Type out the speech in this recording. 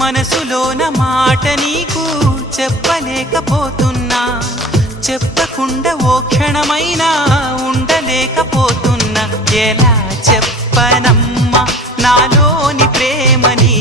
మనసులోన మాట నీకు చెప్పలేకపోతున్నా, చెప్పకుండా ఓ క్షణమైనా ఉండలేకపోతున్నా. ఎలా చెప్పనమ్మా నాలోని ప్రేమని